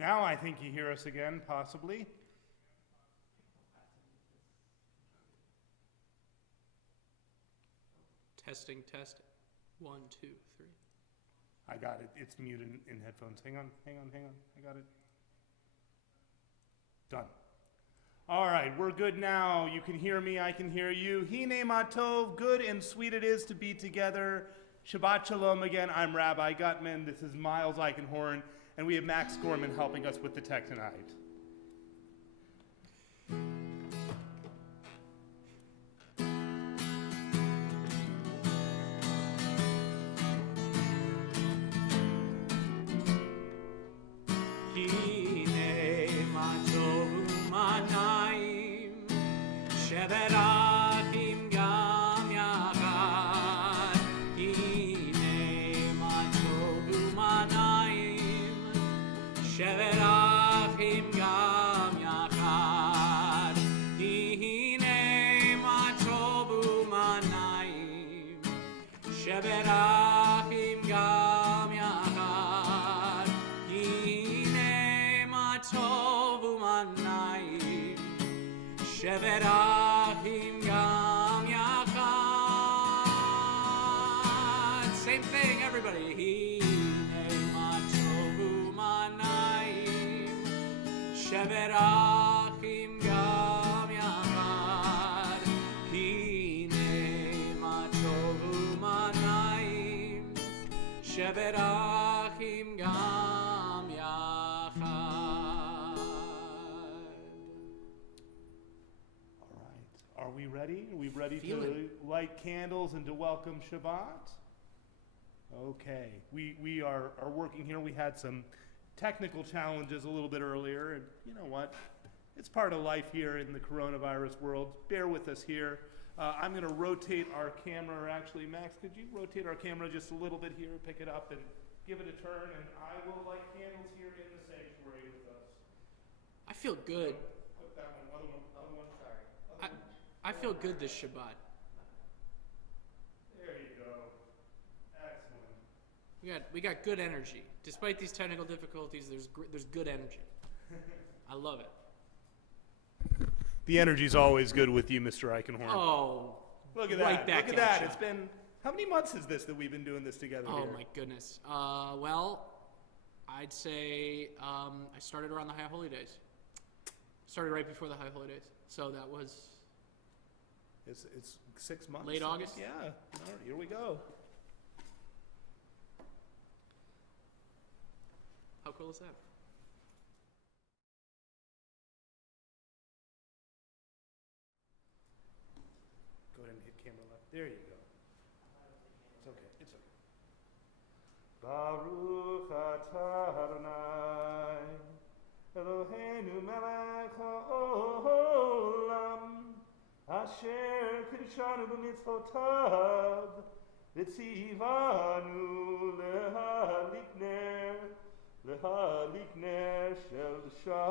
Now I think you hear us again, possibly. Testing, testing. 1, 2, 3. I got it. It's muted in headphones. Hang on. I got it. Done. All right, we're good now. You can hear me. I can hear you. Hine matov. Good and sweet it is to be together. Shabbat shalom again. I'm Rabbi Gutmann. This is Miles Eichenhorn. And we have Max Gorman helping us with the tech tonight. Same thing, everybody. Shevet achim gam yachad. Hine ma tov u'manayim. Shevet achim gam yachad. All right. Are we ready? Are we ready to light candles and to welcome Shabbat? Okay. We are working here. We had some technical challenges a little bit earlier, and you know what? It's part of life here in the coronavirus world. Bear with us here. I'm going to rotate our camera, or actually, Max, could you rotate our camera just a little bit here, pick it up, and give it a turn, and I will light candles here in the sanctuary with us. I feel good. Put that one, other one, sorry. I feel good this Shabbat. There you go. Excellent. We got good energy. Despite these technical difficulties, there's good energy. I love it. The energy's always good with you, Mr. Eichenhorn. Oh, look at right that. back Look at that. you. It's been, how many months is this that we've been doing this together Oh, here? my goodness. Well, I'd say I started around the High Holy Days. Started right before the High Holy Days. So that was... It's 6 months. Late August? Yeah. All right, here we go. How cool is that? Go ahead and hit camera left. There you go. It's okay. It's okay. Baruch atah Adonai Eloheinu melech haolam asher kiddushanu b'mitzvotav v'tzivanu lehalik ner shel Shabbat.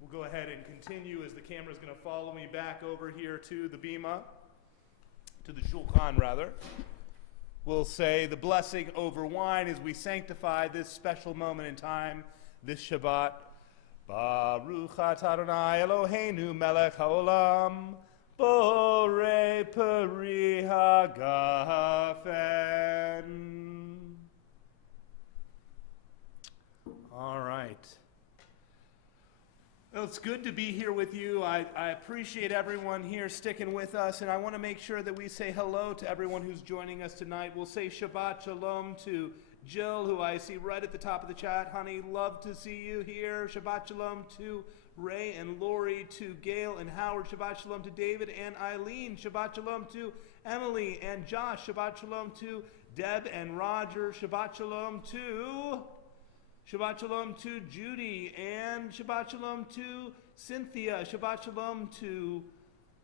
We'll go ahead and continue as the camera's going to follow me back over here to the bima, to the shulchan rather. We'll say the blessing over wine as we sanctify this special moment in time, this Shabbat. Baruch atah Adonai Eloheinu melech haolam borei peri hagafen. All right. Well, it's good to be here with you. I appreciate everyone here sticking with us, and I want to make sure that we say hello to everyone who's joining us tonight. We'll say Shabbat Shalom to Jill, who I see right at the top of the chat. Honey, love to see you here. Shabbat Shalom to Ray and Lori, to Gail and Howard. Shabbat Shalom to David and Eileen. Shabbat Shalom to Emily and Josh. Shabbat Shalom to Deb and Roger. Shabbat Shalom to Judy, and Shabbat Shalom to Cynthia. Shabbat Shalom to,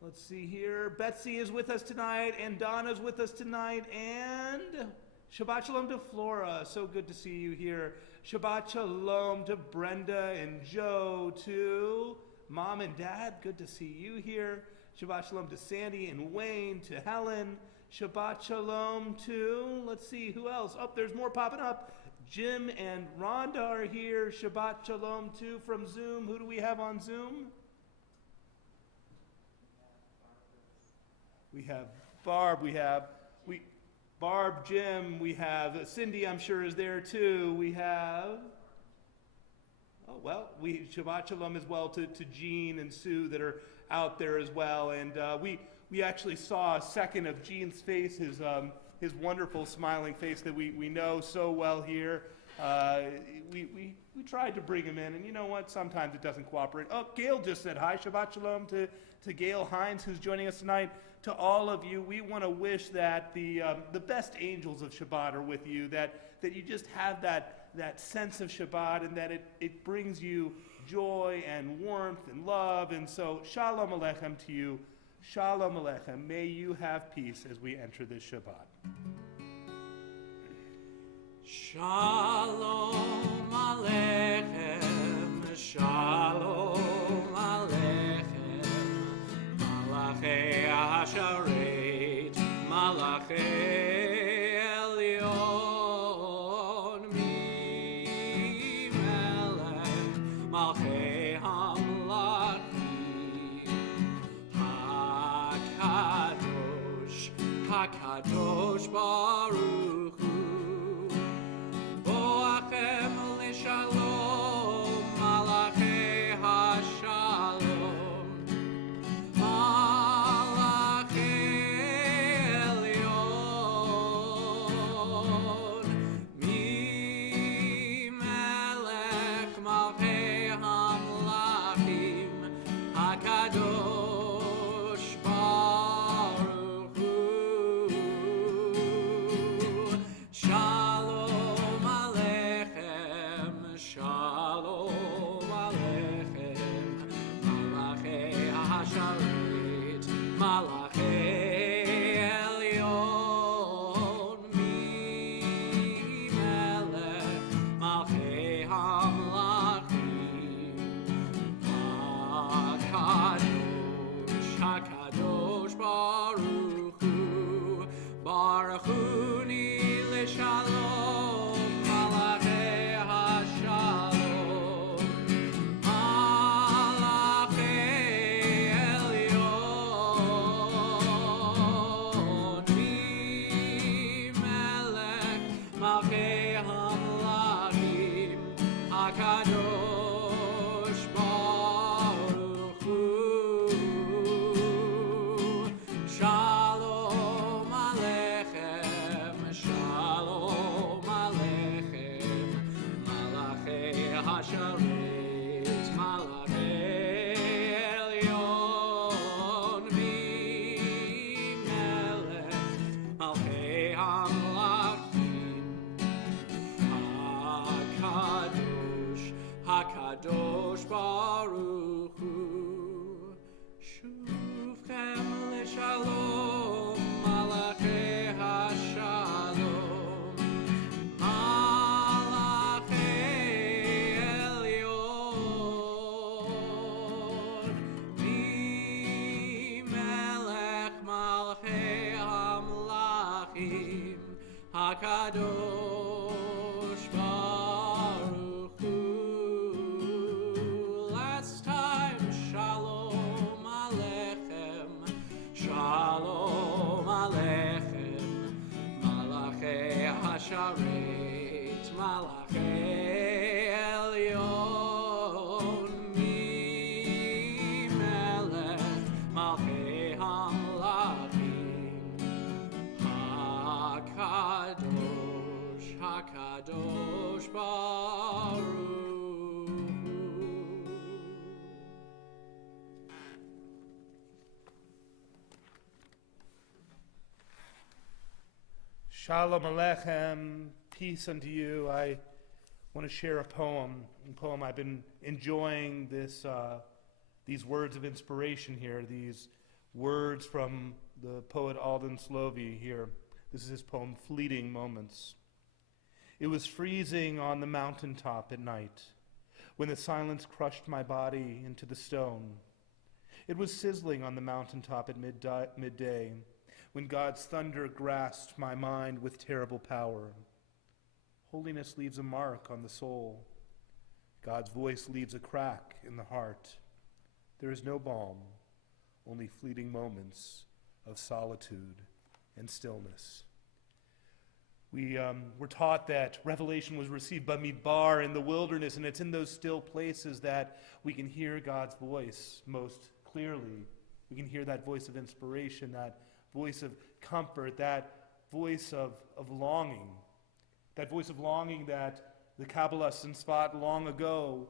let's see here, Betsy is with us tonight, and Donna's with us tonight, and Shabbat Shalom to Flora. So good to see you here. Shabbat Shalom to Brenda and Joe, to Mom and Dad. Good to see you here. Shabbat Shalom to Sandy and Wayne, to Helen. Shabbat Shalom to, let's see, who else? Oh, there's more popping up. Jim and Rhonda are here. Shabbat Shalom too from Zoom. Who do we have on Zoom? We have Barb. Barb, Jim. We have Cindy, I'm sure, is there too. We have, Shabbat Shalom as well to Jean and Sue that are out there as well. And we actually saw a second of Jean's face, his wonderful smiling face that we know so well here. We tried to bring him in, and you know what? Sometimes it doesn't cooperate. Oh, Gail just said hi. Shabbat Shalom to Gail Hines, who's joining us tonight. To all of you, we want to wish that the best angels of Shabbat are with you, that you just have that sense of Shabbat, and that it brings you joy and warmth and love. And so, Shalom Aleichem to you. Shalom Aleichem. May you have peace as we enter this Shabbat. Shalom Aleichem, Shalom Aleichem, Malachei Asharet, Malachei Elyon, Mi Melech, Malchei Hamlachim, HaKadosh Baruch Hu, Boachem L'Shalom, Malachei HaShalom, Malachei Elyon, Mi Melech, Malchei Hamlachim, HaKadosh Baruch Hu, Shalom Aleichem, Shalom Aleichem, Malachei HaSharet, Malachei Elyon, Mi Melech, Malchei Hamlachim, HaKadosh Baruch Hu, Baruch Hu Ni L'Shalom, Malachei HaShalom, Malachei Elyon, Mi Melech, Malchei Hamlachim, HaKadosh Baruch Hu, Shalom Aleichem, Shalom Aleichem, Malachei HaSharet, Malachei Elyon, Mi Melech, Malchei Hamlachim, HaKadosh Baruch Hu, Shuvchem L'Shalom, Malachei HaShalom, Malachei Elyon, Mi Melech, Malchei Hamlachim, HaKadosh Baruch Hu. Last time, Shalom Aleichem, Shalom Aleichem, Malachei HaSharet, Malachei Elyon, Mi Melech, Malchei Hamlachim, HaKadosh Baruch Hu. Shalom Aleichem, peace unto you. I want to share a poem. I've been enjoying these words of inspiration here, these words from the poet Alden Slovy here. This is his poem, Fleeting Moments. It was freezing on the mountaintop at night, when the silence crushed my body into the stone. It was sizzling on the mountaintop at midday, when God's thunder grasped my mind with terrible power. Holiness leaves a mark on the soul. God's voice leaves a crack in the heart. There is no balm, only fleeting moments of solitude and stillness. We were taught that revelation was received by Midbar in the wilderness, and it's in those still places that we can hear God's voice most clearly. We can hear that voice of inspiration, that voice of comfort, that voice of longing, that voice of longing that the Kabbalists in Tzfat long ago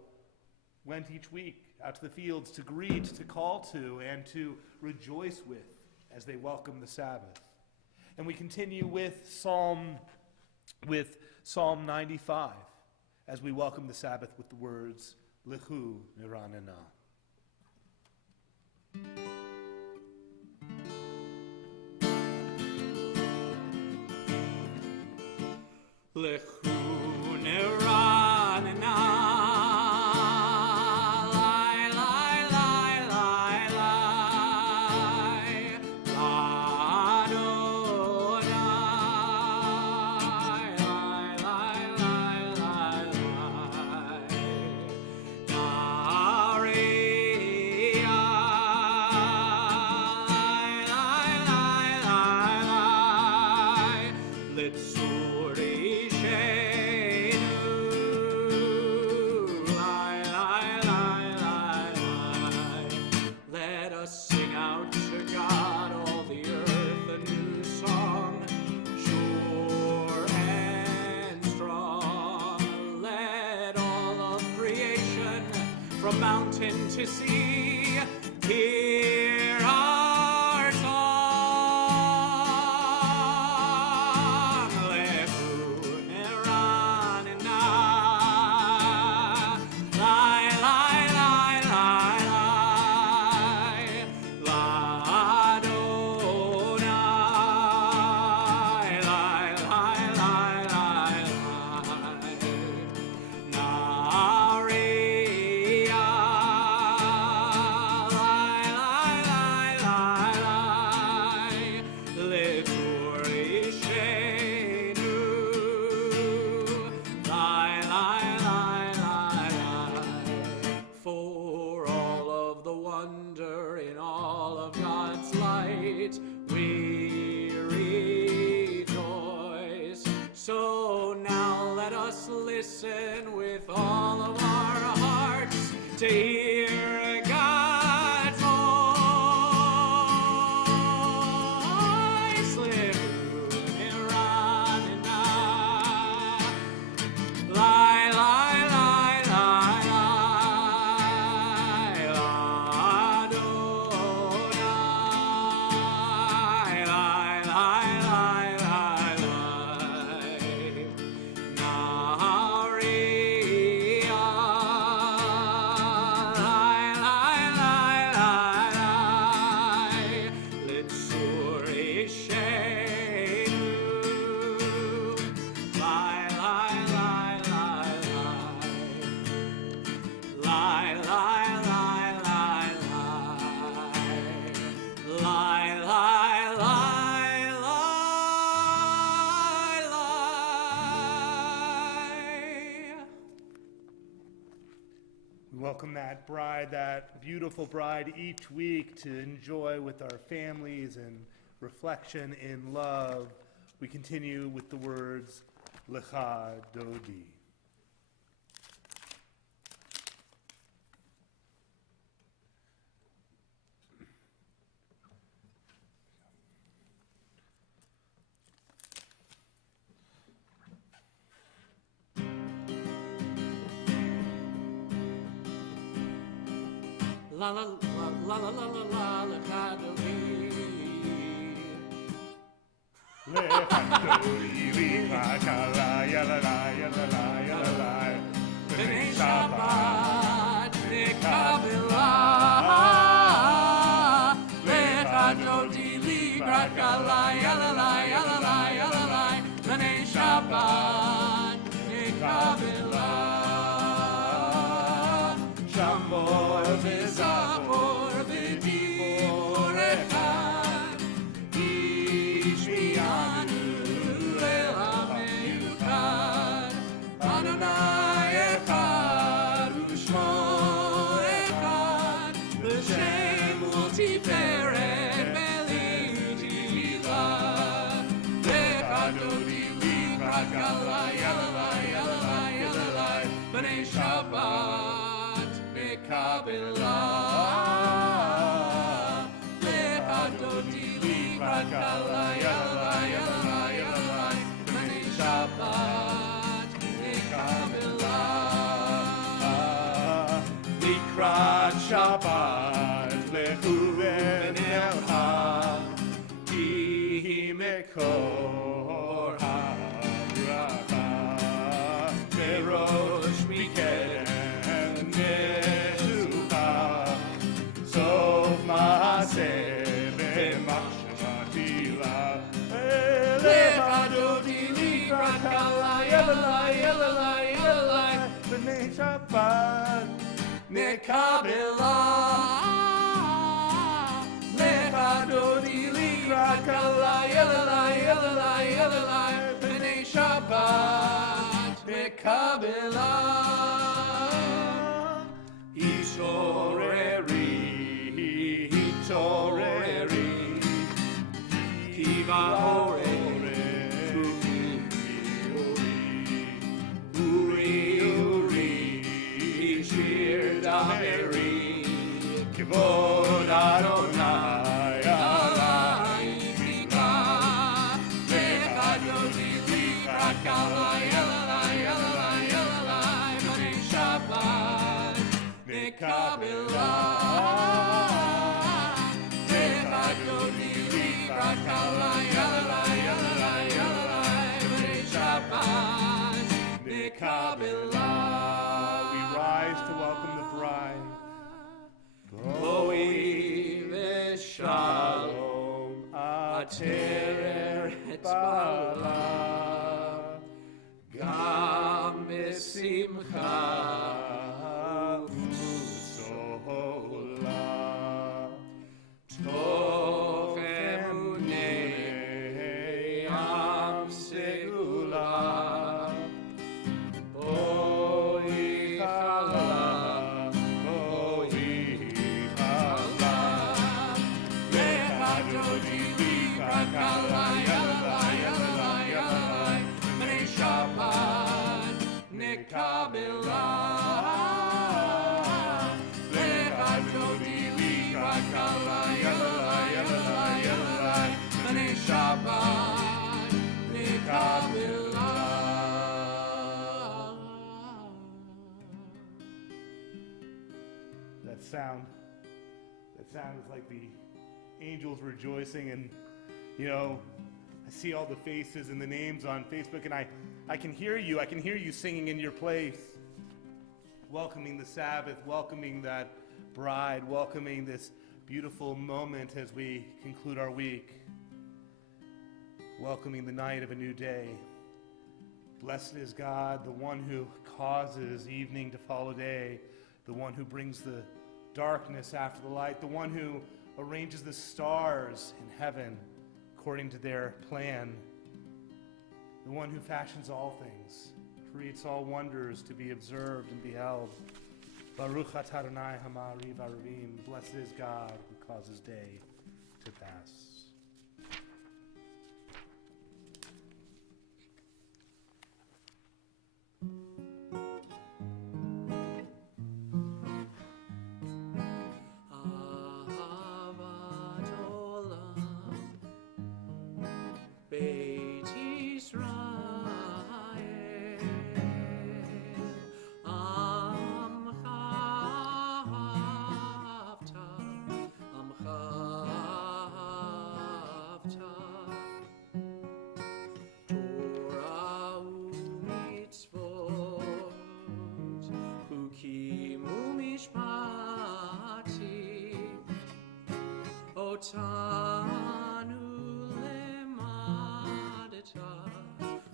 went each week out to the fields to greet, to call to, and to rejoice with as they welcome the Sabbath. And we continue with Psalm 95 as we welcome the Sabbath with the words, Lechu Niranana. Lechu Niranana. From mountain to sea, hear our song. Lechu Niranana, lai, lai, lai, lai, lai, l'Adonai, lai, lai, lai, lai, lai, So now let us listen with all of our hearts to hear God's voice. Lechu Niranana, lai, lai, lai, lai, lai, l'Adonai, lai, lai, lai, lai, We welcome that bride, that beautiful bride, each week to enjoy with our families and reflection in love. We continue with the words, Lecha Dodi. La la la la la la la la Lecha Dodi. Lecha Dodi, Lecha Kala, Yalala, Yalala, Yalala. B'nei Shabbat nekabela. Lecha Dodi, Librat Kala, Yalala, Yalala, Yalala. B'nei Shabbat nekabela. Shambor v'zachor v'diborecha, Likrat Shabbat lechu v'nelcha ki mekor habracha berosh mikeren nesucha sof maaseh v'machshavah levadoti likrat kala yelalai yelalai yelalai b'nei Shabbat Nekabelah Lechadodi Likrat Kala Yelalai Yelalai Yelalai B'nei Shabbat Nekabelah Hitoreri Hitoreri Kiva Ore Dameri, Kivod Adonai, Alai Tika, Lechadodi Likrat Kala Yelalai Yelalai Yelalai B'nei Shabbat Nekabelah Lechadodi Likrat Kala Yelalai Yelalai Yelalai B'nei Shabbat Nekabelah. To welcome the bride. Boi v'shalom ateret bala gam b'simcha u'sola tov emunei am segula That sound is like the angels rejoicing, and I see all the faces and the names on Facebook, and I can hear you singing in your place, welcoming the Sabbath, welcoming that bride, welcoming this beautiful moment as we conclude our week, welcoming the night of a new day. Blessed is God, the one who causes evening to follow day, the one who brings the darkness after the light, the one who arranges the stars in heaven according to their plan, the one who fashions all things, creates all wonders to be observed and beheld. Baruch atah Adonai hama'ariv arivim. Blessed is God who causes day to pass.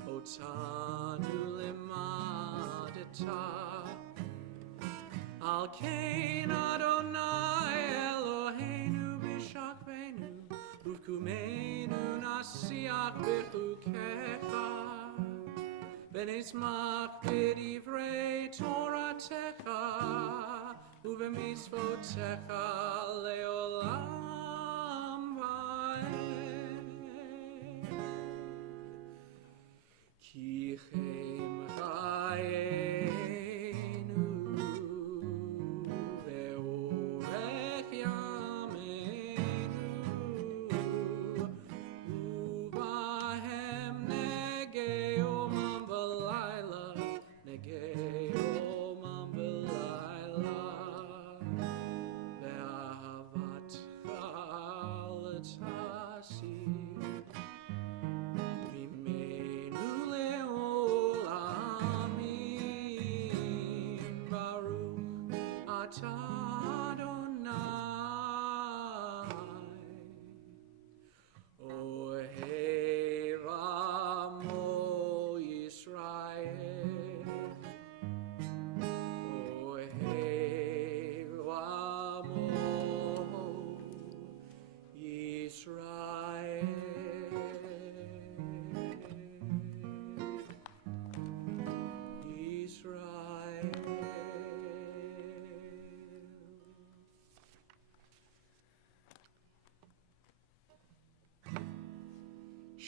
Otanu lemadeta Al Kain Adonai Eloheinu b'Hashkiveinu Uvkumeinu nasiach b'chukecha V'nismach b'divrei Toratecha Uv'mitzvotecha leolam va'ed Ki chem chayenu ve'or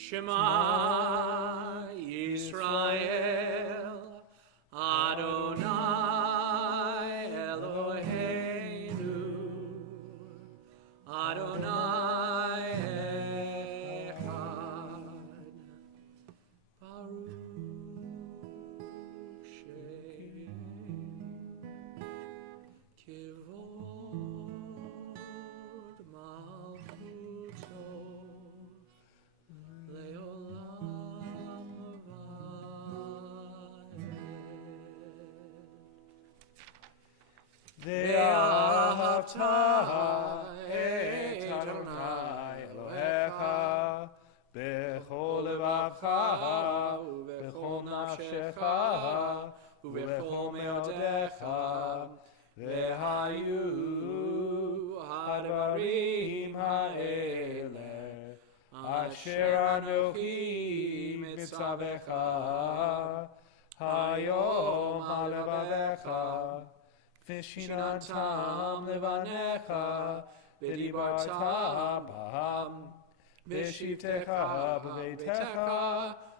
Shema Yisrael, Adonai Eloheinu, Adonai Echad, Baruch Shem Kivod Malchuto Leolam Vaed. Ve'ahavta et Adonai Elohecha bechol levavcha ubechol nafshecha ubechol meodecha ve'hayu hadvarim ha'ele asher anochi mitzavecha hayom halevavecha Vishinantam levanecha, v'dibarta b'ham, v'shivtecha b'veitecha,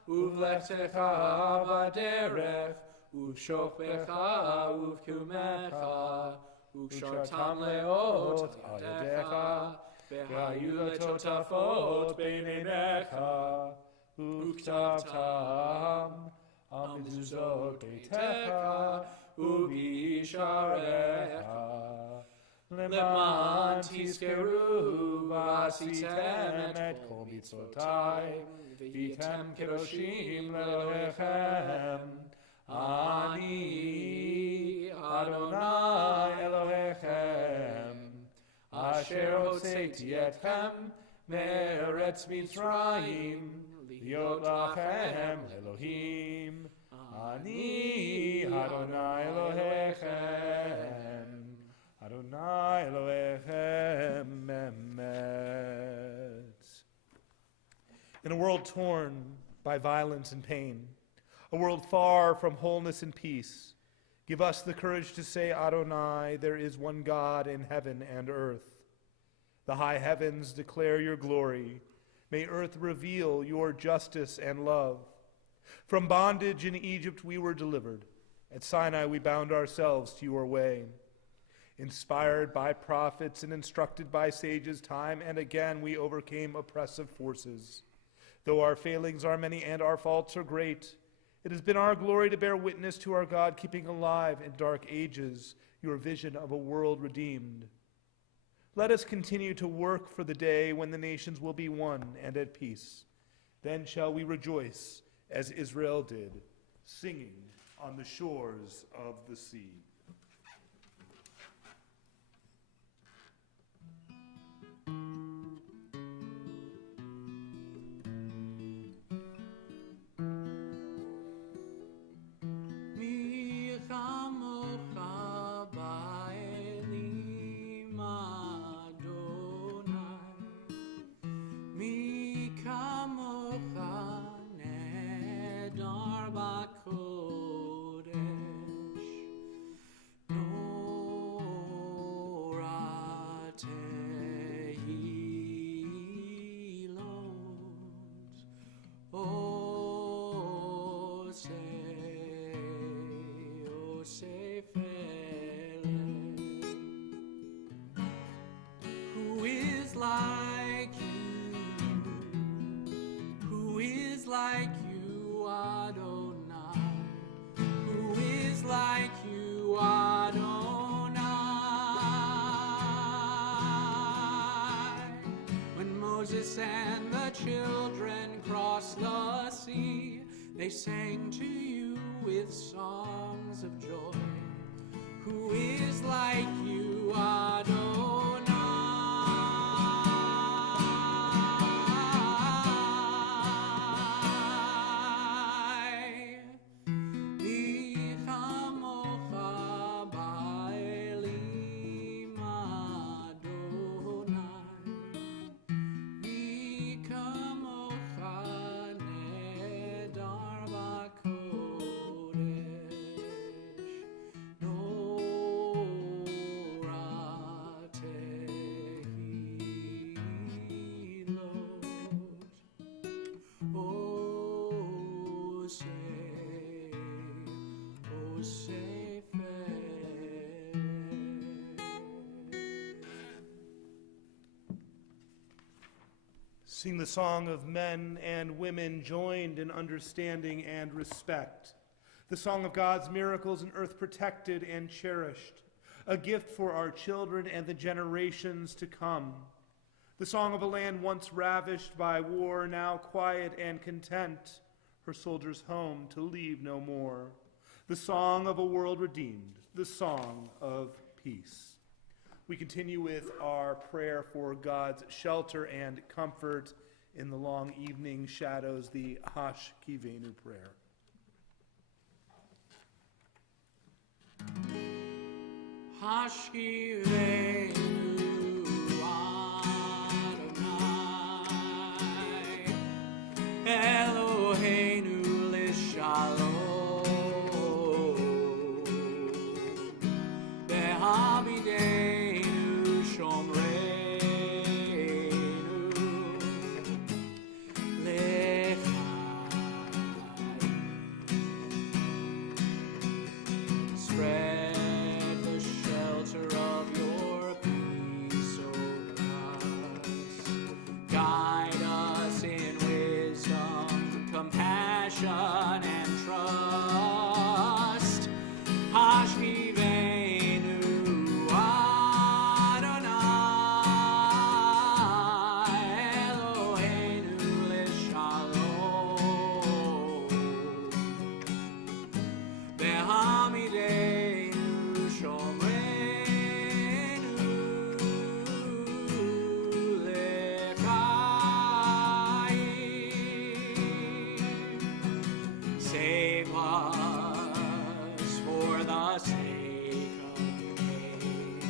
uvlechtecha b'derech, uv'shokbecha uv'kumecha, uv'shartam leot adecha, v'hayu letotafot b'neinecha, uv'ktavtam amizuzot beitecha, Ubisharecha Leman Tiskeru Vasitem et Kol Mitzvotai Vitem Kedoshim Elohechem Ani Adonai Elohechem Asher Hoseti Etchem Me'eretz Mitzrayim Liot Lachem Elohim Ani Adonai Elohechem, Adonai Elohechem Emet. In a world torn by violence and pain, a world far from wholeness and peace, give us the courage to say, Adonai, there is one God in heaven and earth. The high heavens declare your glory. May earth reveal your justice and love. From bondage in Egypt we were delivered. At Sinai we bound ourselves to your way. Inspired by prophets and instructed by sages, time and again we overcame oppressive forces. Though our failings are many and our faults are great, it has been our glory to bear witness to our God, keeping alive in dark ages your vision of a world redeemed. Let us continue to work for the day when the nations will be one and at peace. Then shall we rejoice as Israel did, singing on the shores of the sea. Mi Chamocha ba'elim Adonai, mi Chamocha Dar ba'kodesh, Nora tehilot, Osei felem. Who is like you? Who is like you, Adonai? Who is like you, Adonai? When Moses and the children crossed the sea, they sang to you with songs of joy. Who is like you, Adonai? Sing the song of men and women joined in understanding and respect. The song of God's miracles, an earth protected and cherished, a gift for our children and the generations to come. The song of a land once ravished by war, now quiet and content, her soldiers home to leave no more. The song of a world redeemed, the song of peace. We continue with our prayer for God's shelter and comfort in the long evening shadows, the Hashkiveinu prayer. Hashkiveinu Adonai Eloheinu l'shalom Be'hamideinu shomreinu l'chai. Spread the shelter of your peace over us. Guide us in wisdom, compassion, and trust. Hashkiveinu Adonai Eloheinu l'shalom Be'hamideinu shomreinu l'chai. Save us for the sake of your name.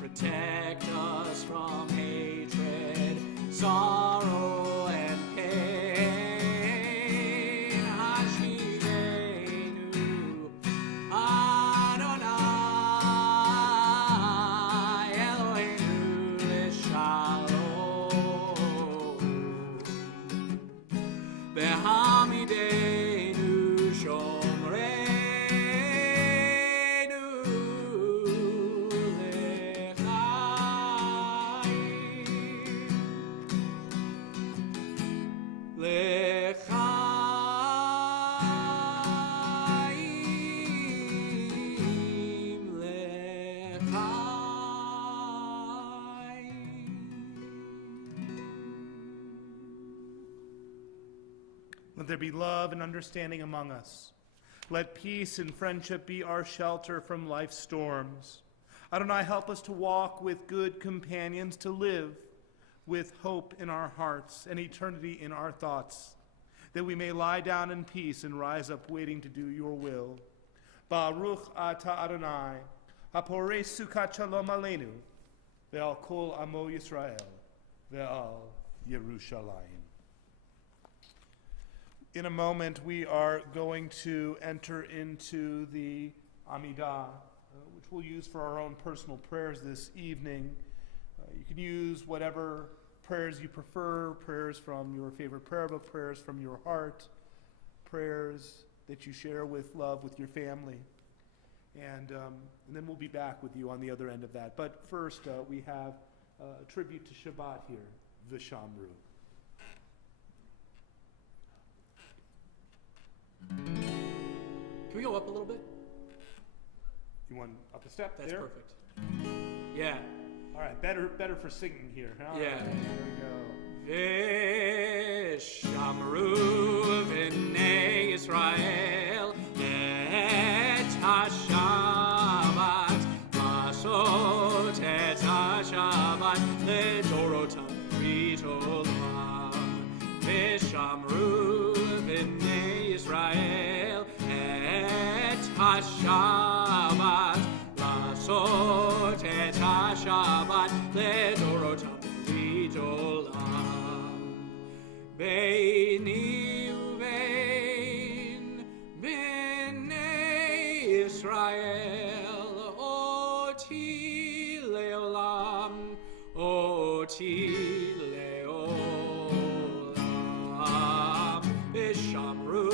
Protect us from hatred, sorrow, and pain. Hashkiveinu Adonai Eloheinu l'shalom Be'hamideinu shomreinu Let there be love and understanding among us. Let peace and friendship be our shelter from life's storms. Adonai, help us to walk with good companions, to live with hope in our hearts and eternity in our thoughts, that we may lie down in peace and rise up waiting to do your will. Baruch ata Adonai, haporei sukat shalom aleinu, ve'al kol amo Yisrael, ve'al Yerushalayim. In a moment, we are going to enter into the Amidah, which we'll use for our own personal prayers this evening. You can use whatever prayers you prefer, prayers from your favorite prayer book, prayers from your heart, prayers that you share with love with your family. And then we'll be back with you on the other end of that. But first, we have a tribute to Shabbat here, V'shamru. Can we go up a little bit? You want up a step? That's there? perfect. Yeah. All right, better for singing here. All Yeah. right, here we go. V'shamru v'nei Yisrael et ha-Shabbat Lasot et ha-Shabbat Ledorotam v'tolam V'shamru v'nei Yisrael et ha-Shabbat Lasot et ha-Shabbat Ledorotam v'tolam Beini uvein b'nei Yisrael oti leolam V'shamru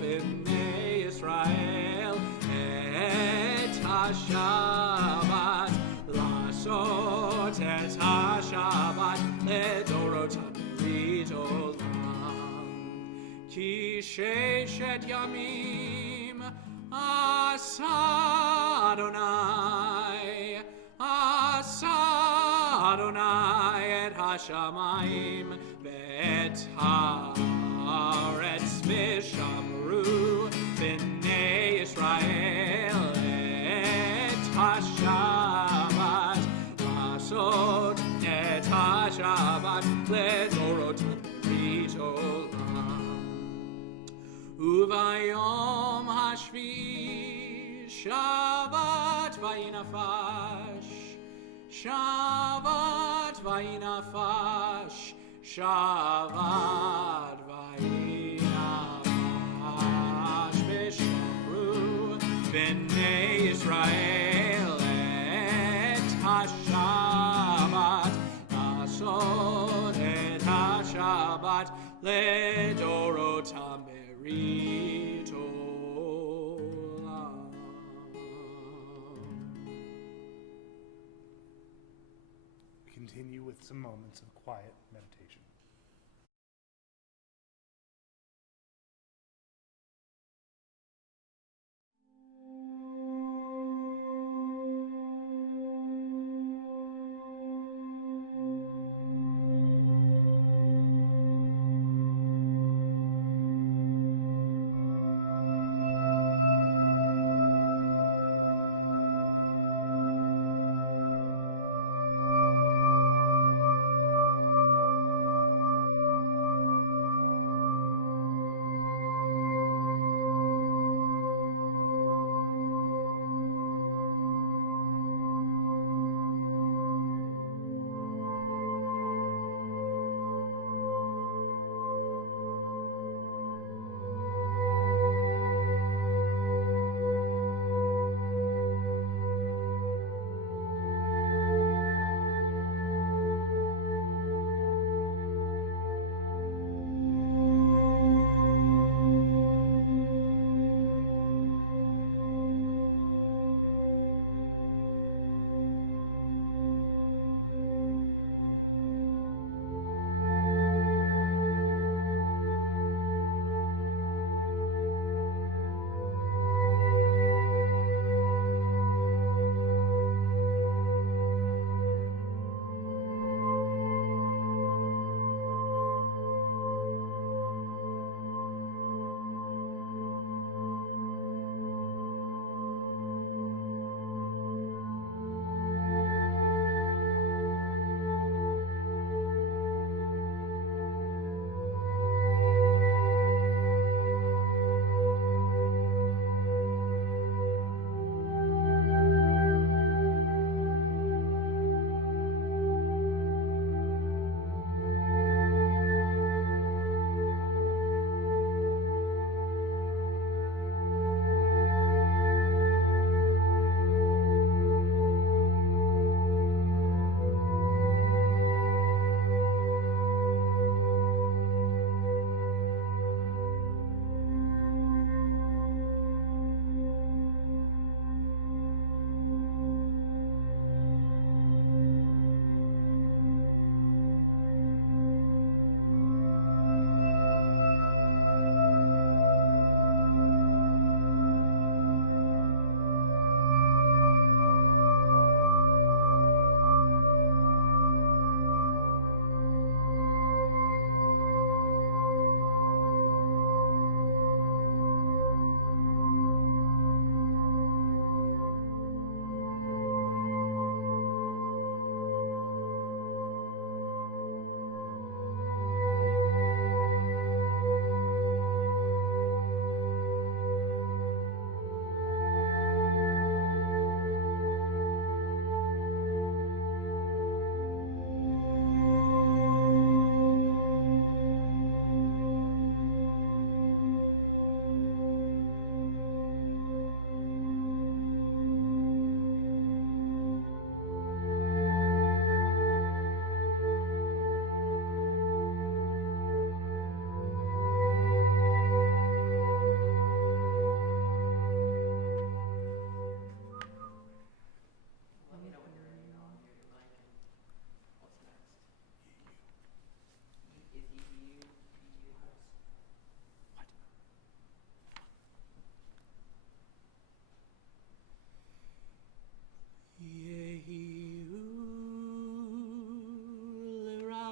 b'nei Yisrael et ha-Shabbat Lasot et ha-Shabbat Ledorotam berit olam. Ki sheshet yamim asa Adonai et hashamayim ve'et haaretz v'shamru b'nei Yisrael et hashabat asod et hashabat ledorotam berit olam. Uvayom hashvi Shabbat vayinafash Shabbat vayinafash Shabbat vayinafash v'shamru b'nei Yisrael et hashabat asod et hashabat ledorotam berit olam. Continue with some moments of quiet meditation.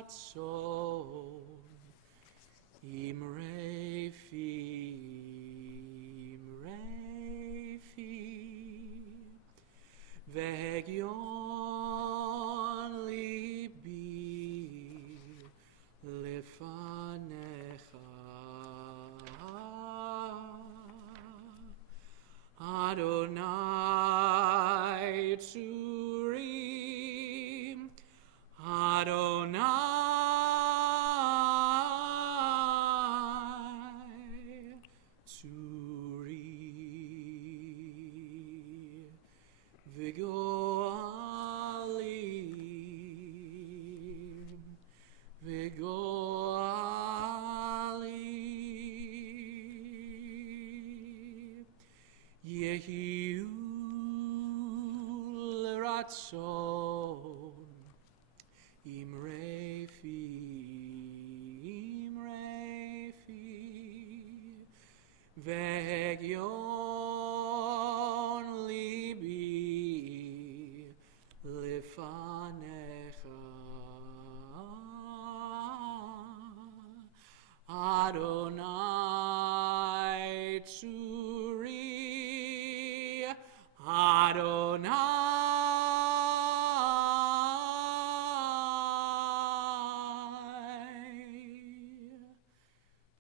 ratzon imre fi ve'hegyon libi lefanecha Adonai Tzurim, Adonai Tzurim, Vigoalim, Vigoalim, Yehiu l'ratzon imre fi ve'hegyon libi lefanecha Adonai Tzuri Adonai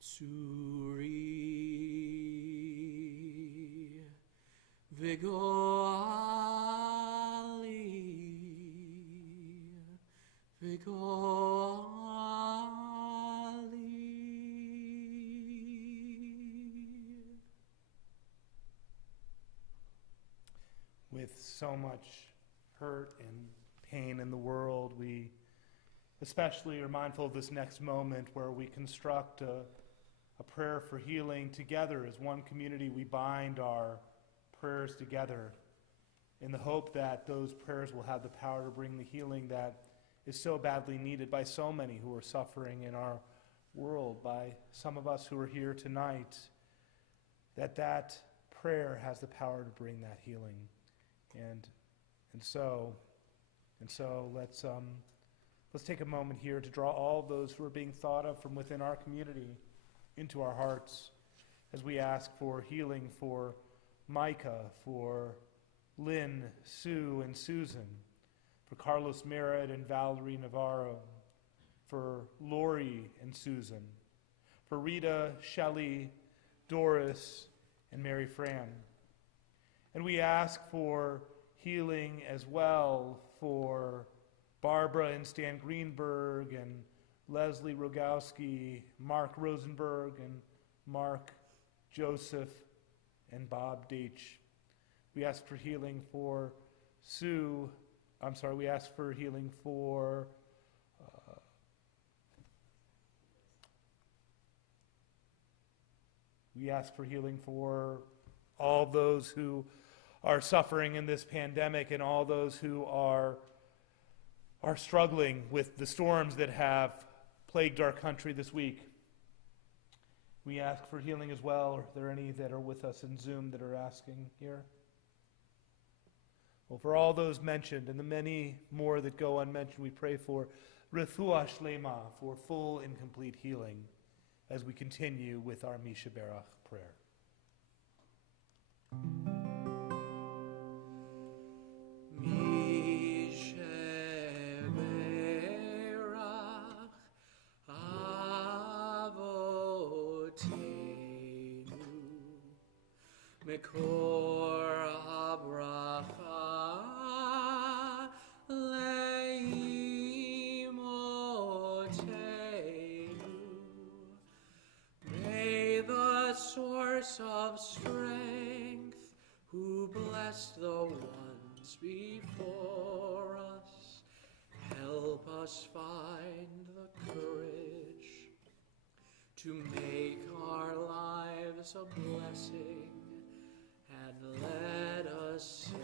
Tzuri Vigoali With so much hurt and pain in the world, we especially are mindful of this next moment where we construct a prayer for healing together. As one community, we bind our prayers together in the hope that those prayers will have the power to bring the healing that is so badly needed by so many who are suffering in our world, by some of us who are here tonight, that prayer has the power to bring that healing. And so let's take a moment here to draw all those who are being thought of from within our community into our hearts as we ask for healing for Micah, for Lynn, Sue, and Susan, for Carlos Merritt and Valerie Navarro, for Lori and Susan, for Rita, Shelley, Doris, and Mary Fran. And we ask for healing as well for Barbara and Stan Greenberg and Leslie Rogowski, Mark Rosenberg and Mark Joseph and Bob Deitch. We ask for healing for we ask for healing for all those who are suffering in this pandemic and all those who are struggling with the storms that have plagued our country this week. We ask for healing as well. Are there any that are with us in Zoom that are asking here? Well, for all those mentioned and the many more that go unmentioned, we pray for refuah shlema, for full and complete healing, as we continue with our Misha Berach prayer. Mekor habracha leimotenu. May the source of strength, who blessed the ones before us, help us find the courage to make our lives a blessing. And let us say,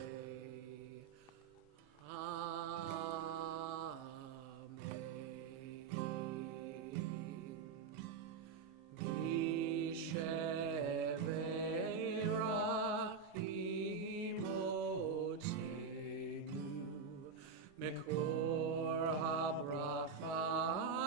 Amen. Visheverach imotenu, mekor habracha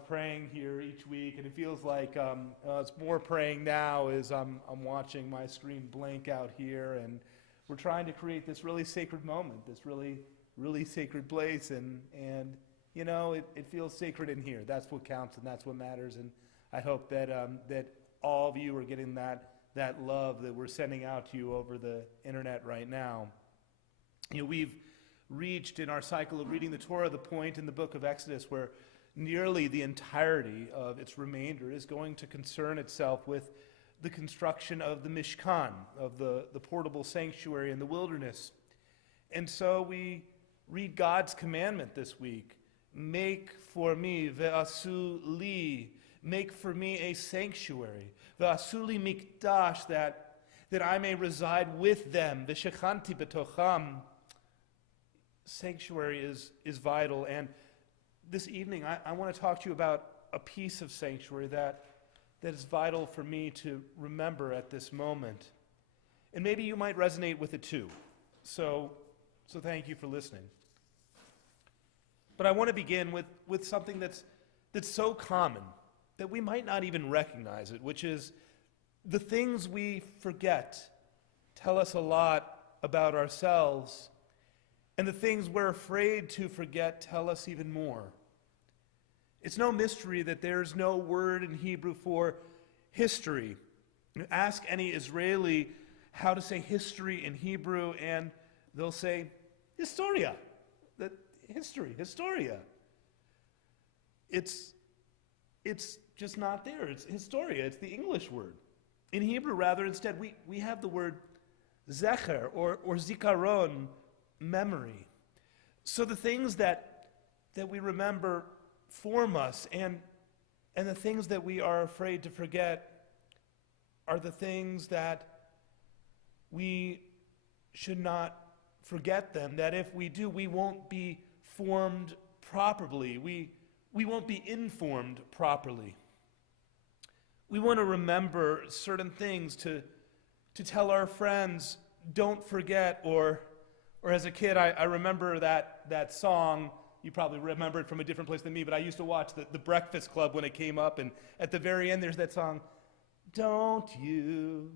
of praying here each week, and it feels like it's more praying now as I'm watching my screen blank out here, and we're trying to create this really sacred moment, this really sacred place, and you know, it feels sacred in here. That's what counts, and that's what matters, and I hope that that all of you are getting that love that we're sending out to you over the internet right now. You know, we've reached in our cycle of reading the Torah the point in the book of Exodus where nearly the entirety of its remainder is going to concern itself with the construction of the Mishkan, of the portable sanctuary in the wilderness. And so we read God's commandment this week, make for me ve'asu li, make for me a sanctuary, ve'asu li mikdash, that I may reside with them, v'shechanti betocham. Sanctuary is vital, and this evening I want to talk to you about a piece of sanctuary that is vital for me to remember at this moment. And maybe you might resonate with it too. So thank you for listening. But I want to begin with something that's so common that we might not even recognize it, which is the things we forget tell us a lot about ourselves, and the things we're afraid to forget tell us even more. It's no mystery that there's no word in Hebrew for history. You ask any Israeli how to say history in Hebrew, and they'll say historia. History, historia. It's just not there. It's historia. It's the English word. In Hebrew, rather, instead, we have the word zecher or zikaron, memory. So the things that we remember form us, and the things that we are afraid to forget are the things that we should not forget them, that if we do, we won't be formed properly. We won't be informed properly. We want to remember certain things to tell our friends, don't forget, or as a kid, I remember that song. You probably remember it from a different place than me, but I used to watch the Breakfast Club when it came up, and at the very end there's that song, don't you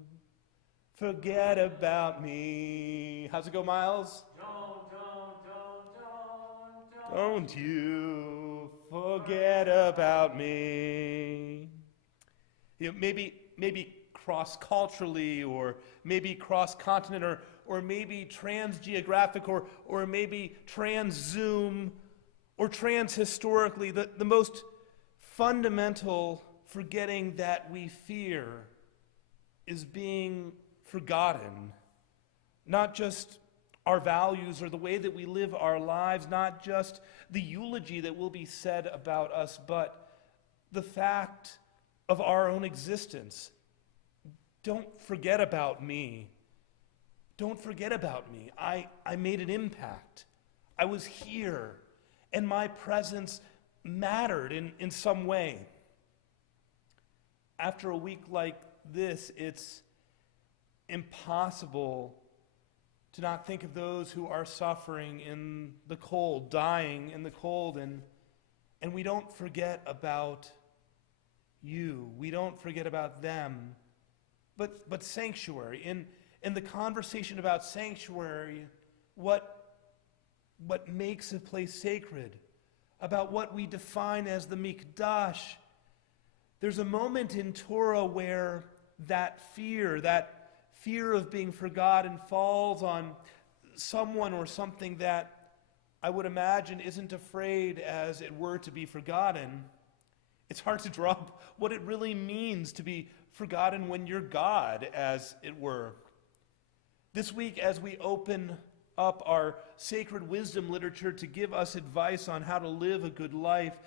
forget about me. How's it go, Miles? Don't you forget about me. You know, maybe cross-culturally, or maybe cross-continent, or maybe trans-geographic, or maybe trans-Zoom, or trans-historically, the most fundamental forgetting that we fear is being forgotten. Not just our values or the way that we live our lives, not just the eulogy that will be said about us, but the fact of our own existence. Don't forget about me. Don't forget about me. I made an impact. I was here, and my presence mattered in some way. After a week like this, it's impossible to not think of those who are suffering in the cold, dying in the cold, and we don't forget about you. We don't forget about them. But sanctuary, in the conversation about sanctuary, what makes a place sacred, about what we define as the mikdash, there's a moment in Torah where that fear of being forgotten falls on someone or something that I would imagine isn't afraid, as it were, to be forgotten. It's hard to draw up what it really means to be forgotten when you're God, as it were. This week, as we open up our sacred wisdom literature to give us advice on how to live a good life,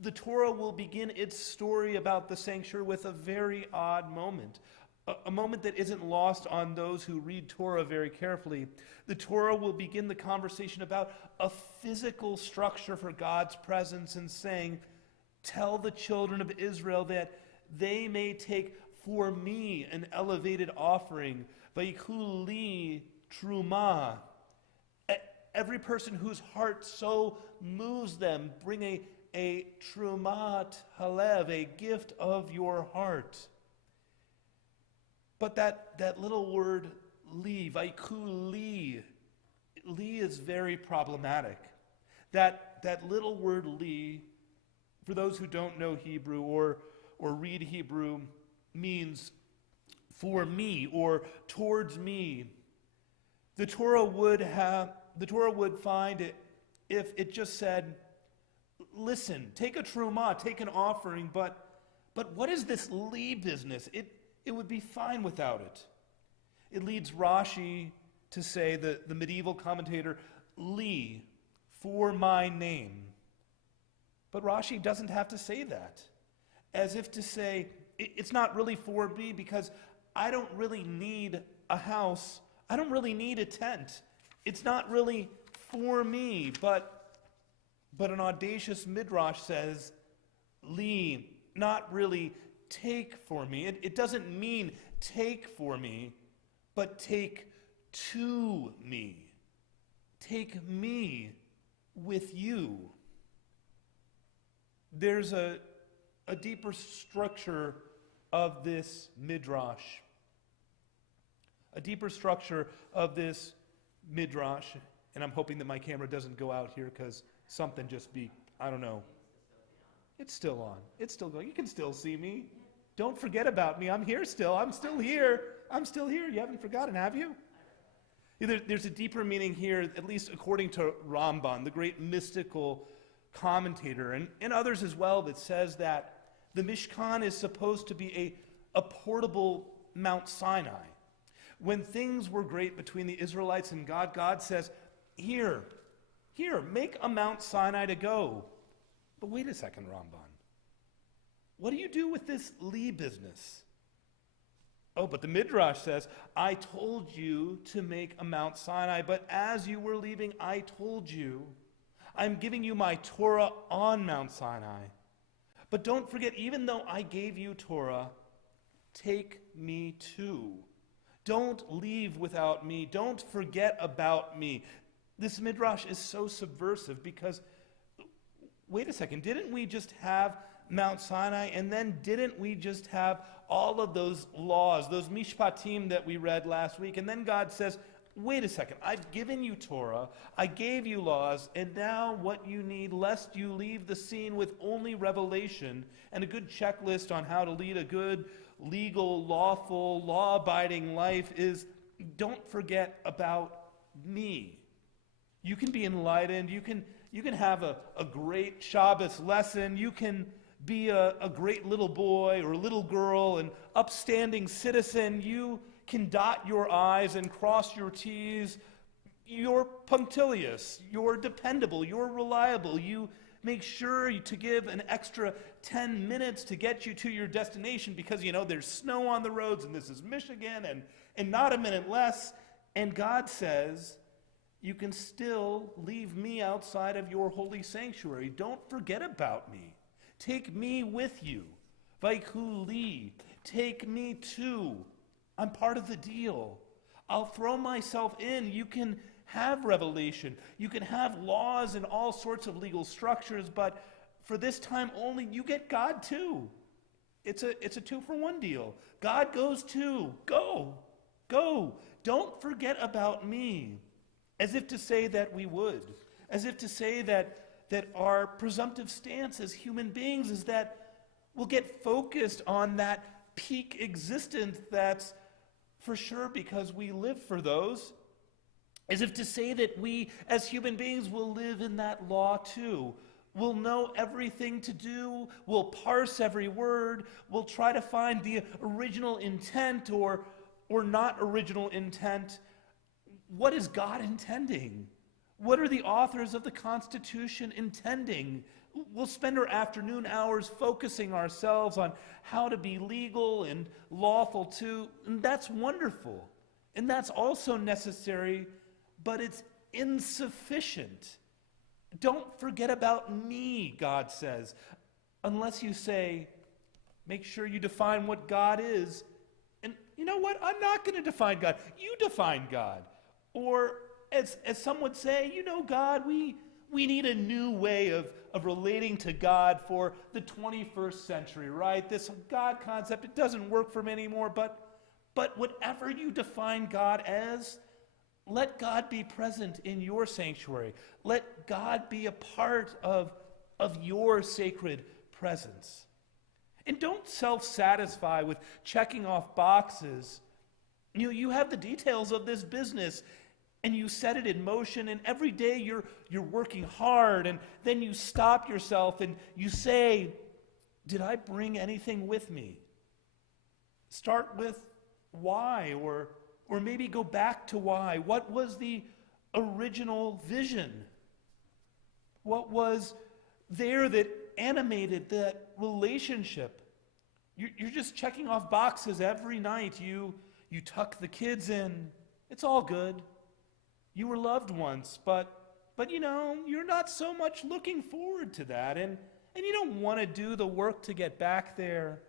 the Torah will begin its story about the sanctuary with a very odd moment, a moment that isn't lost on those who read Torah very carefully. The Torah will begin the conversation about a physical structure for God's presence and saying, tell the children of Israel that they may take for me an elevated offering, vayikhu li truma. Every person whose heart so moves them, bring a trumat halev, a gift of your heart. But that little word li, vaiku li is very problematic. That little word li, for those who don't know Hebrew or read Hebrew, means for me or towards me. The Torah would find it if it just said, listen, take a trumah, take an offering, but what is this li business? It would be fine without it. It leads Rashi to say, the medieval commentator, li, for my name. But Rashi doesn't have to say that, as if to say, it's not really for me because I don't really need a house. I don't really need a tent. It's not really for me, but an audacious midrash says, li, not really take for me. It doesn't mean take for me, but take to me. Take me with you. There's a deeper structure of this midrash. A deeper structure of this midrash, and I'm hoping that my camera doesn't go out here because something just beeped. I don't know. It's still on. It's still going. You can still see me. Don't forget about me. I'm here still. I'm still here. I'm still here. You haven't forgotten, have you? There's a deeper meaning here, at least according to Ramban, the great mystical commentator, and others as well, that says that the Mishkan is supposed to be a portable Mount Sinai. When things were great between the Israelites and God, God says, here, make a Mount Sinai to go. But wait a second, Ramban. What do you do with this li business? Oh, but the Midrash says, I told you to make a Mount Sinai, but as you were leaving, I told you, I'm giving you my Torah on Mount Sinai. But don't forget, even though I gave you Torah, take me too. Don't leave without me. Don't forget about me. This Midrash is so subversive because, wait a second, didn't we just have Mount Sinai, and then didn't we just have all of those laws, those mishpatim that we read last week? And then God says, wait a second, I've given you Torah, I gave you laws, and now what you need, lest you leave the scene with only revelation and a good checklist on how to lead a good, legal, lawful, law-abiding life, is don't forget about me. You can be enlightened, you can have a great Shabbos lesson, you can be a great little boy or little girl, an upstanding citizen. You can dot your I's and cross your T's. You're punctilious. You're dependable. You're reliable. You make sure to give an extra 10 minutes to get you to your destination because, there's snow on the roads and this is Michigan and not a minute less. And God says, you can still leave me outside of your holy sanctuary. Don't forget about me. Take me with you. Vaiku li. Take me too. I'm part of the deal. I'll throw myself in. You can have revelation. You can have laws and all sorts of legal structures, but for this time only, you get God too. It's a 2-for-1 deal. God goes too. Go. Don't forget about me. As if to say that we would. As if to say that our presumptive stance as human beings is that we'll get focused on that peak existence that's for sure because we live for those. As if to say that we as human beings will live in that law too. We'll know everything to do. We'll parse every word. We'll try to find the original intent or not original intent. What is God intending? What are the authors of the Constitution intending? We'll spend our afternoon hours focusing ourselves on how to be legal and lawful too, and that's wonderful. And that's also necessary, but it's insufficient. Don't forget about me, God says, unless you say, make sure you define what God is. And you know what? I'm not going to define God. You define God. Or as some would say, God, we need a new way of relating to God for the 21st century, right? This God concept, it doesn't work for me anymore, but whatever you define God as, let God be present in your sanctuary. Let God be a part of your sacred presence. And don't self-satisfy with checking off boxes. You have the details of this business, and you set it in motion, and every day you're working hard, and then you stop yourself and you say, did I bring anything with me? Start with why, or maybe go back to why. What was the original vision? What was there that animated that relationship? You're just checking off boxes every night. You tuck the kids in. It's all good. You were loved once, but you're not so much looking forward to that, and you don't want to do the work to get back there.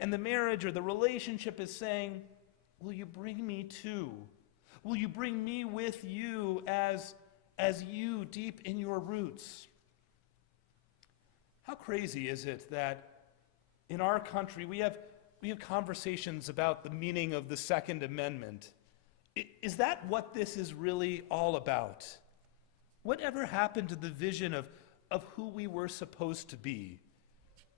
And the marriage or the relationship is saying, will you bring me too? Will you bring me with you as you deep in your roots? How crazy is it that in our country we have conversations about the meaning of the Second Amendment? Is that what this is really all about? Whatever happened to the vision of who we were supposed to be?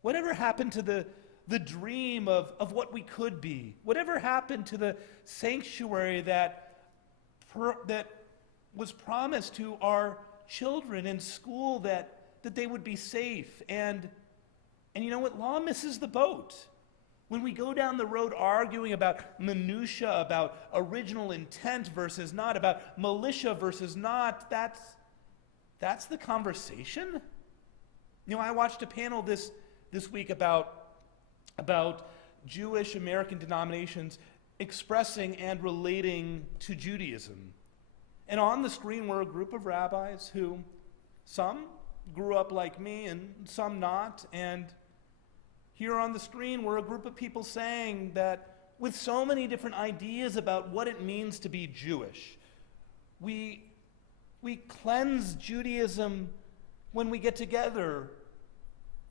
Whatever happened to the dream of what we could be? Whatever happened to the sanctuary that was promised to our children in school, that they would be safe? And you know what? Law misses the boat. When we go down the road arguing about minutia, about original intent versus not, about militia versus not, that's the conversation. I watched a panel this week about Jewish American denominations expressing and relating to Judaism. And on the screen were a group of rabbis who, some grew up like me and some not, and here on the screen were a group of people saying that with so many different ideas about what it means to be Jewish, we cleanse Judaism when we get together.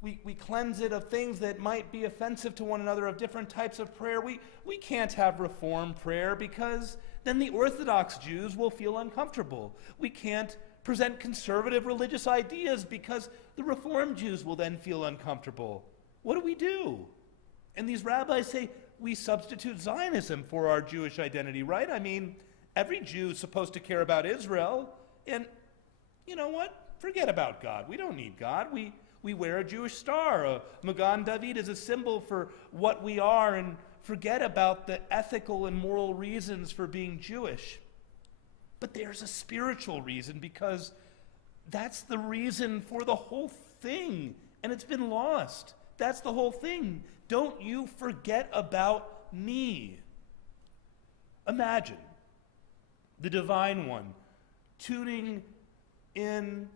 We cleanse it of things that might be offensive to one another, of different types of prayer. We can't have Reform prayer because then the Orthodox Jews will feel uncomfortable. We can't present conservative religious ideas because the Reform Jews will then feel uncomfortable. What do? And these rabbis say, we substitute Zionism for our Jewish identity, right? I mean, every Jew is supposed to care about Israel, and you know what? Forget about God. We don't need God. We wear a Jewish star. Magan David is a symbol for what we are, and forget about the ethical and moral reasons for being Jewish. But there's a spiritual reason, because that's the reason for the whole thing, and it's been lost. That's the whole thing. Don't you forget about me. Imagine the Divine One tuning in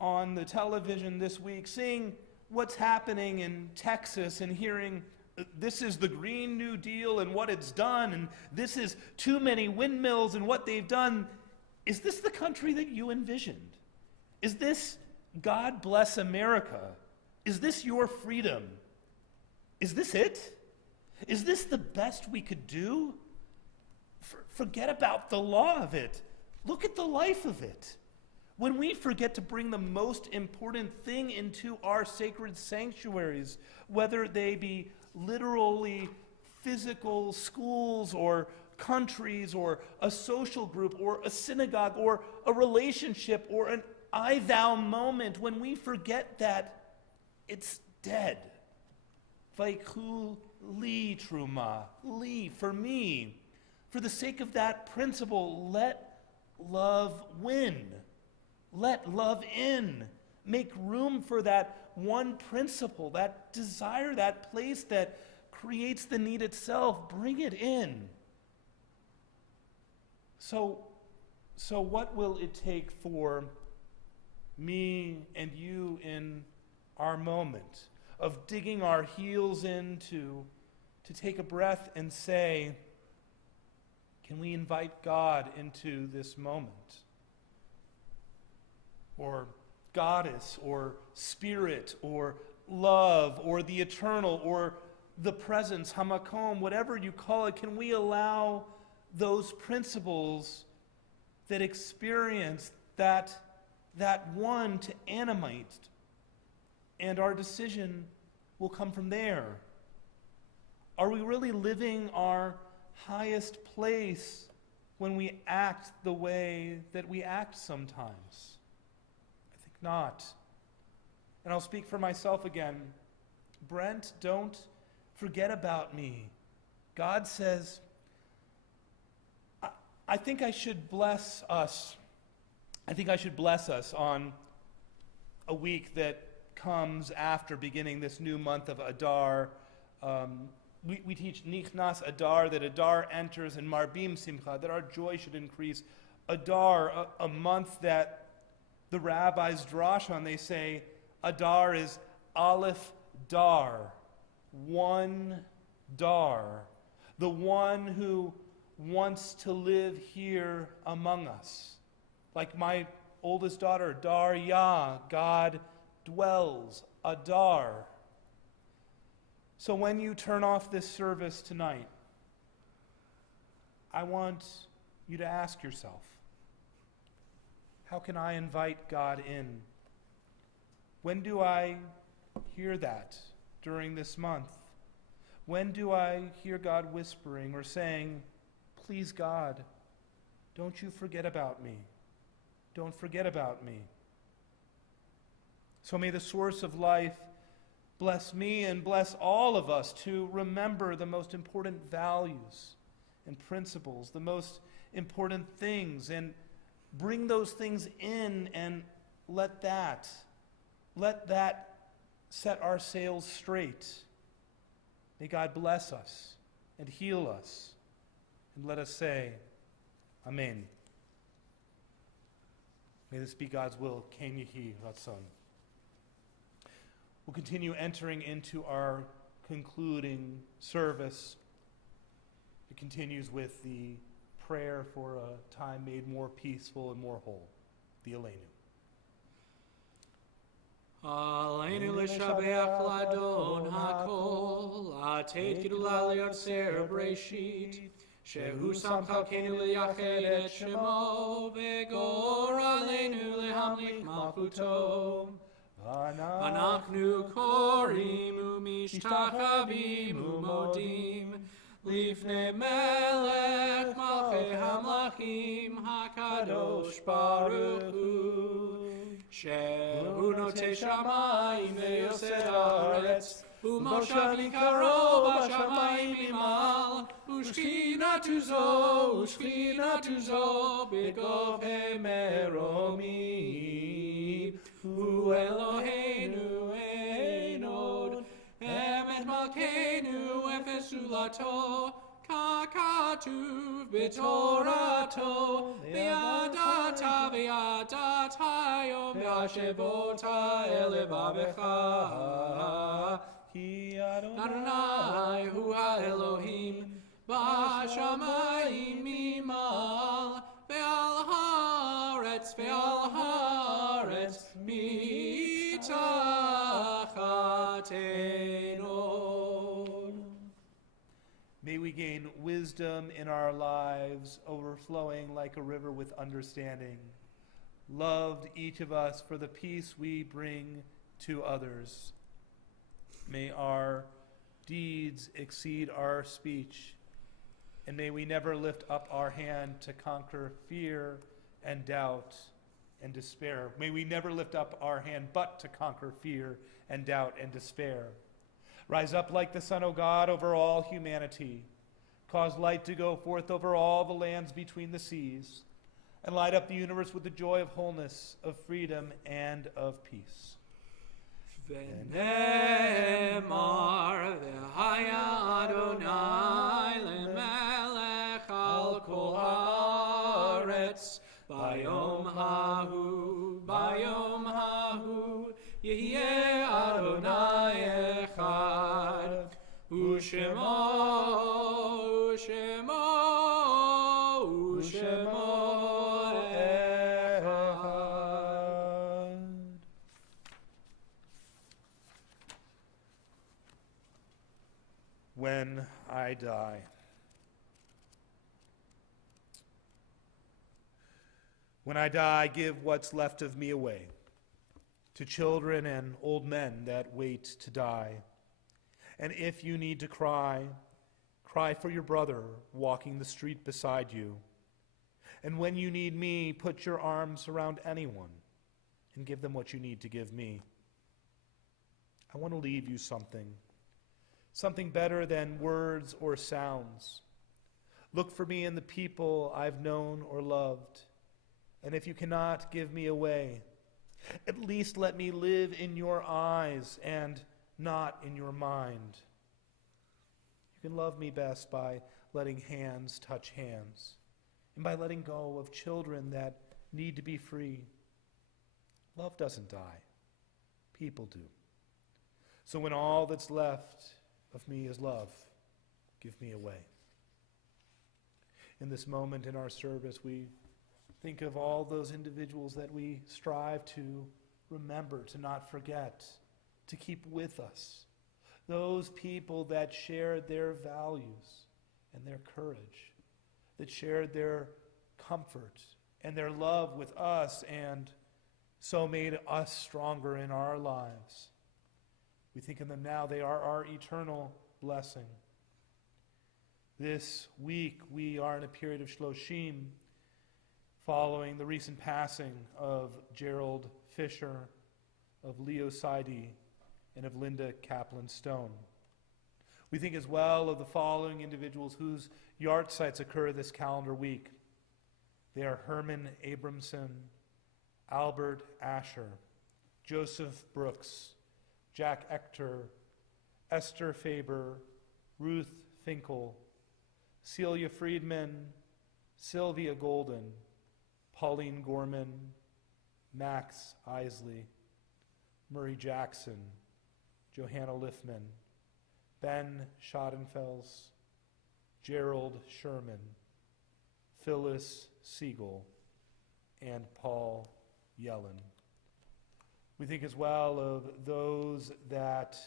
on the television this week, seeing what's happening in Texas and hearing this is the Green New Deal and what it's done, and this is too many windmills and what they've done. Is this the country that you envisioned? Is this God bless America? Is this your freedom? Is this it? Is this the best we could do? Forget about the law of it. Look at the life of it. When we forget to bring the most important thing into our sacred sanctuaries, whether they be literally physical schools or countries or a social group or a synagogue or a relationship or an I-thou moment, when we forget that, it's dead. Vaiku li truma, li, for me. For the sake of that principle, let love win. Let love in. Make room for that one principle, that desire, that place that creates the need itself. Bring it in. So what will it take for me and you in our moment of digging our heels in to take a breath and say, can we invite God into this moment? Or goddess or spirit or love or the eternal or the presence, hamakom, whatever you call it, can we allow those principles that experience that one to animate, and our decision will come from there? Are we really living our highest place when we act the way that we act sometimes? I think not. And I'll speak for myself again. Brent, don't forget about me. God says, I think I should bless us. I think I should bless us on a week that comes after beginning this new month of Adar. We teach Nichnas Adar, that Adar enters, and Marbim Simcha, that our joy should increase. Adar, a month that the rabbis drash on, they say Adar is Aleph Dar, one Dar, the one who wants to live here among us. Like my oldest daughter, Dar Yah, God dwells, Adar. So when you turn off this service tonight, I want you to ask yourself, how can I invite God in? When do I hear that during this month? When do I hear God whispering or saying, please God, don't you forget about me. Don't forget about me. So may the source of life bless me and bless all of us to remember the most important values and principles, the most important things, and bring those things in and let that set our sails straight. May God bless us and heal us. And let us say, Amen. May this be God's will. Ken Yehi Ratzon. We'll continue entering into our concluding service. It continues with the prayer for a time made more peaceful and more whole, the Aleinu. Aleinu l'shabeach l'adon hakol, atet gidula li'yotzer breshit, shehu sam chalkenu liyached et shemo, v'gor aleinu lehamlich malchuto. Anachnu korim umishtachavim umodim, lifnei melech malchei hamlachim hakadosh baruch hu. Shehu notei shamayim ve'yosed haaretz, u'moshav yikaro b'shamayim imal, u'shchinatu zo b'govei meromim. Hu Eloheinu ein od, emet malkeinu efesulato, kakatuv b'torato, v'yadata hayom v'ashevota elevavecha. Ki Adonai hu ha'Elohim, b'shamayim imal, ve'al haaretz May we gain wisdom in our lives, overflowing like a river with understanding. Loved each of us for the peace we bring to others. May our deeds exceed our speech, and may we never lift up our hand to conquer fear and doubt and despair. May we never lift up our hand but to conquer fear and doubt and despair. Rise up like the sun, O God, over all humanity. Cause light to go forth over all the lands between the seas, and light up the universe with the joy of wholeness, of freedom, and of peace. V'nemar v'haya Adonai lemelech al kol haaretz, bayom hahu, yehyeh Adonai echad, u'shemo echad. I die. When I die, give what's left of me away to children and old men that wait to die. And if you need to cry, cry for your brother walking the street beside you. And when you need me, put your arms around anyone and give them what you need to give me. I want to leave you something better than words or sounds. Look for me in the people I've known or loved. And if you cannot give me away, at least let me live in your eyes and not in your mind. You can love me best by letting hands touch hands and by letting go of children that need to be free. Love doesn't die. People do. So when all that's left of me is love, give me away. In this moment in our service, we think of all those individuals that we strive to remember, to not forget, to keep with us. Those people that shared their values and their courage, that shared their comfort and their love with us and so made us stronger in our lives. We think of them now. They are our eternal blessing. This week we are in a period of Shloshim, following the recent passing of Gerald Fisher, of Leo Seide, and of Linda Kaplan-Stone. We think as well of the following individuals whose yahrzeits occur this calendar week. They are Herman Abramson, Albert Asher, Joseph Brooks, Jack Ector, Esther Faber, Ruth Finkel, Celia Friedman, Sylvia Golden, Pauline Gorman, Max Isley, Murray Jackson, Johanna Liffman, Ben Schadenfels, Gerald Sherman, Phyllis Siegel, and Paul Yellen. We think as well of those that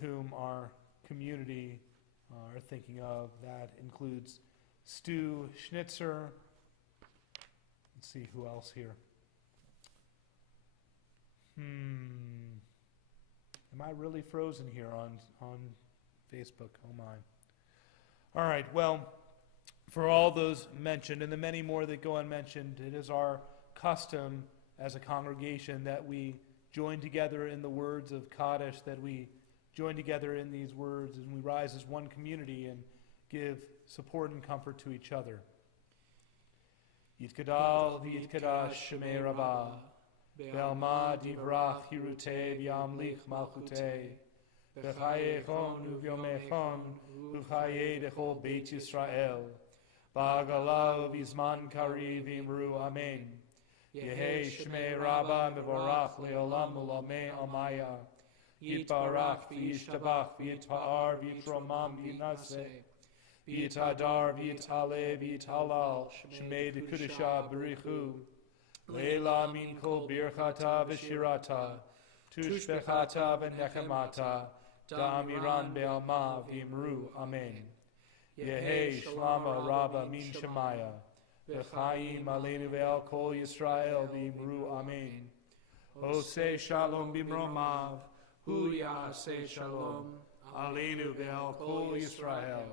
whom our community are thinking of. That includes Stu Schnitzer. Let's see who else here. Am I really frozen here on Facebook? Oh my. All right, well, for all those mentioned and the many more that go unmentioned, it is our custom as a congregation that we join together in the words of Kaddish, that we join together in these words, and we rise as one community and give support and comfort to each other. Yitkadal v'yitkadash shemei Rabba, be'alma divrach hirutei v'yamlich malchutei, v'chayechon u'vyomechon u'chayei dechol Beit Yisrael, ba'agala v'izman kari v'imru amen. Yehei shemei Rabba mevorach le'olam u'lamei amaya, Yitbarach v'yishtabach v'yitpa'ar v'yitromam v'yinaseh, v'yitadar v'yitale v'yitalal shemei dekudisha b'richu, leila min kol birchata v'shirata, tushbechata v'nechemata, da'amiran be'alma v'imru amen. Yehei shlama rabba min shemaya, v'chaim aleinu ve'al kol Yisrael v'imru amen. Oseh shalom b'mromav, Hu ya'aseh shalom, aleinu ve'al kol Yisrael,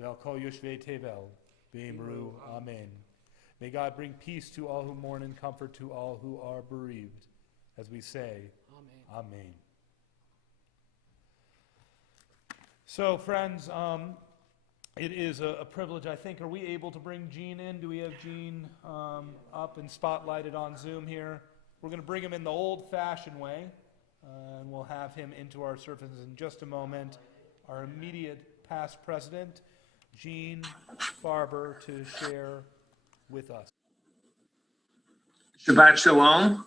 ve'al kol yoshvei tevel, v'imru amen. May God bring peace to all who mourn and comfort to all who are bereaved, as we say, Amen. Amen. So, friends, it is a privilege, I think. Are we able to bring Gene in? Do we have Gene up and spotlighted on Zoom here? We're going to bring him in the old-fashioned way, and we'll have him into our services in just a moment. Our immediate past president, Gene Farber, to share with us. Shabbat Shalom.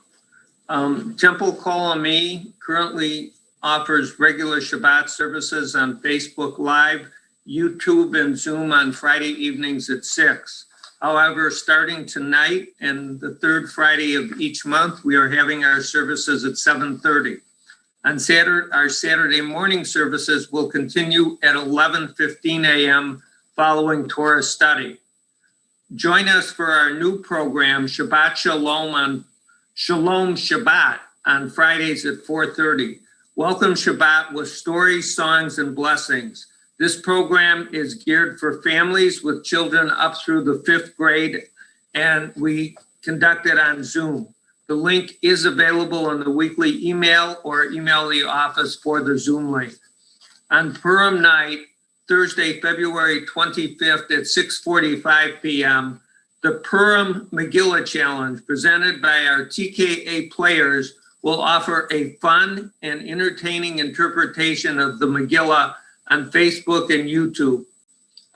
Temple Kol Ami currently offers regular Shabbat services on Facebook Live, YouTube, and Zoom on Friday evenings at 6. However, starting tonight and the third Friday of each month, we are having our services at 7:30. On Saturday, our Saturday morning services will continue at 11:15 a.m. following Torah study. Join us for our new program, Shabbat Shalom on Shalom Shabbat on Fridays at 4:30. Welcome Shabbat with stories, songs, and blessings. This program is geared for families with children up through the 5th grade, and we conduct it on Zoom. The link is available in the weekly email, or email the office for the Zoom link. On Purim night, Thursday, February 25th at 6:45 p.m., the Purim Megillah Challenge presented by our TKA players will offer a fun and entertaining interpretation of the Megillah on Facebook and YouTube.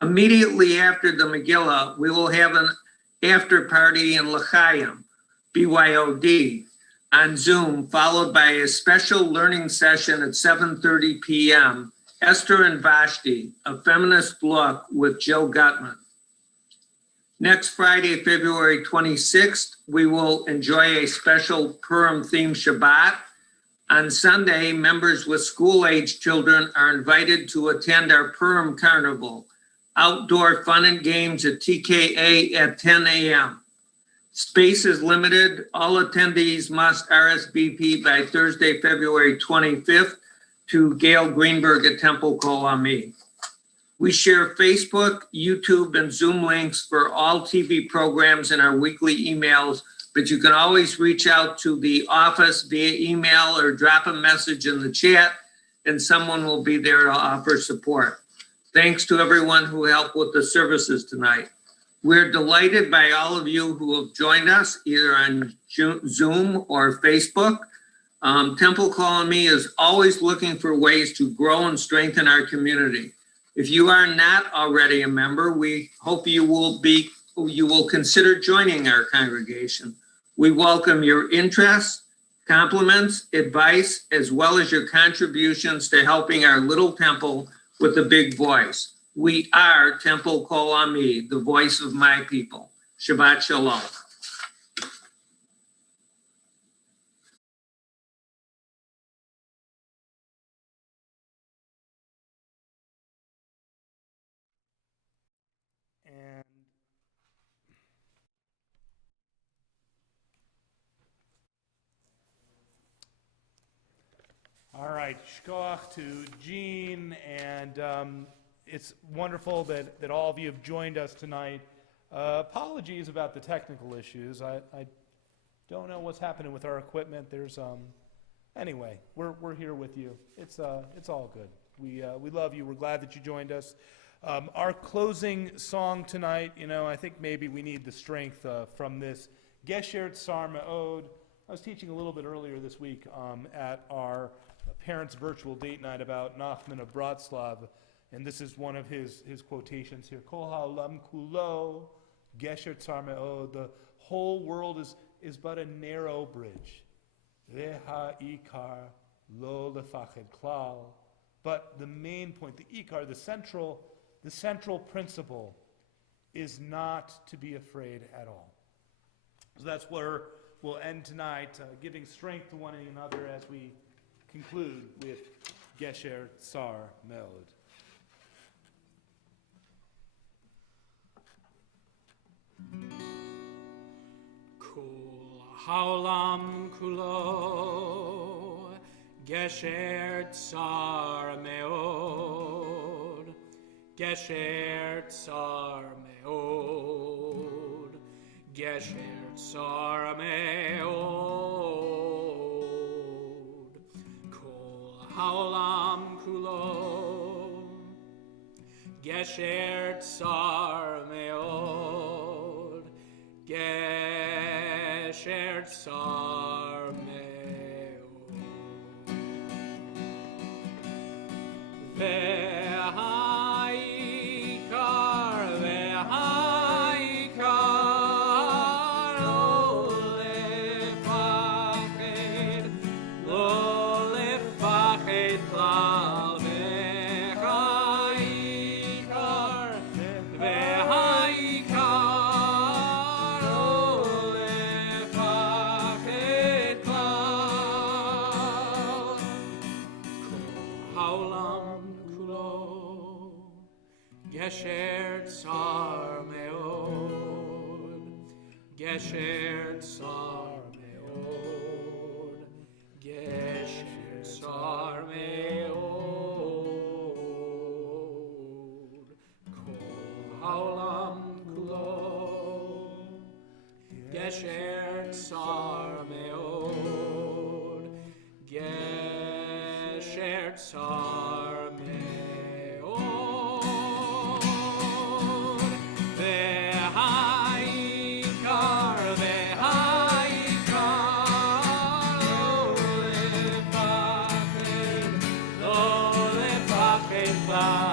Immediately after the Megillah, we will have an after party in L'chaim, BYOD, on Zoom, followed by a special learning session at 7:30 p.m., Esther and Vashti, a feminist look with Joe Gutmann. Next Friday, February 26th, we will enjoy a special Purim-themed Shabbat. On Sunday, members with school-age children are invited to attend our Purim Carnival, outdoor fun and games at TKA at 10 a.m. Space is limited. All attendees must RSVP by Thursday, February 25th to Gail Greenberg at Temple Kol Ami. We share Facebook, YouTube, and Zoom links for all TV programs in our weekly emails, but you can always reach out to the office via email or drop a message in the chat, and someone will be there to offer support. Thanks to everyone who helped with the services tonight. We're delighted by all of you who have joined us either on Zoom or Facebook. Temple Kol Ami is always looking for ways to grow and strengthen our community. If you are not already a member, we hope you will consider joining our congregation. We welcome your interest, compliments, advice, as well as your contributions to helping our little temple with a big voice. We are Temple Kol Ami, the voice of my people. Shabbat Shalom. All right, shkoach to Jean, and it's wonderful that all of you have joined us tonight. Apologies about the technical issues. I don't know what's happening with our equipment. There's anyway, we're here with you. It's all good. We love you. We're glad that you joined us. Our closing song tonight, I think maybe we need the strength from this Gesher Tsar Me'od. I was teaching a little bit earlier this week at our parents' virtual date night about Nachman of Bratslav, and this is one of his quotations here. Kol ha'olam kulo, Gesher Tsar Me'od. The whole world is but a narrow bridge. Ve'ha'ikar lo lefached klal. But the main point, the ikar, the central principle, is not to be afraid at all. So that's where we'll end tonight, giving strength to one another as we conclude with Gesher Tsar Me'od. Kol ha'olam kulo, Gesher Tsar Me'od, Gesher Tsar Me'od, Gesher Tsar Me'od. Kol ha'olam kulo, Gesher Tsar Me'od, Gesher Tsar Me'od. Ve'ha'ikar, ve'ha'ikar, lo lefached klal. Ve'ha'ikar, ve'ha'ikar, lo lefached klal. העולם כולו, גשר צר מאוד, גשר צר מאוד, גשר צר מאוד, כל העולם כולו, גשר צר מאוד, גשר צר מאוד, והעיקר לא לפחד, לא לפחד בה.